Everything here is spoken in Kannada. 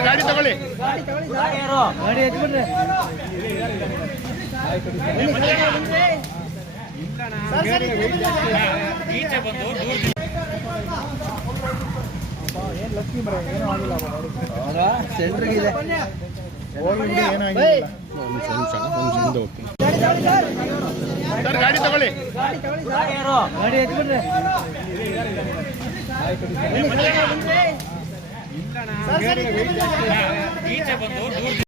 ಗಾಡಿ ತಗೊಳ್ಳಿ. ಸೆಂಟ್ರಿಗಿದೆ ಏನಾಗಿಲ್ಲ ಗಾಡಿ ತಗೊಳ್ಳಿ ಗಾಡಿ ಈಚೆ ಬಂದು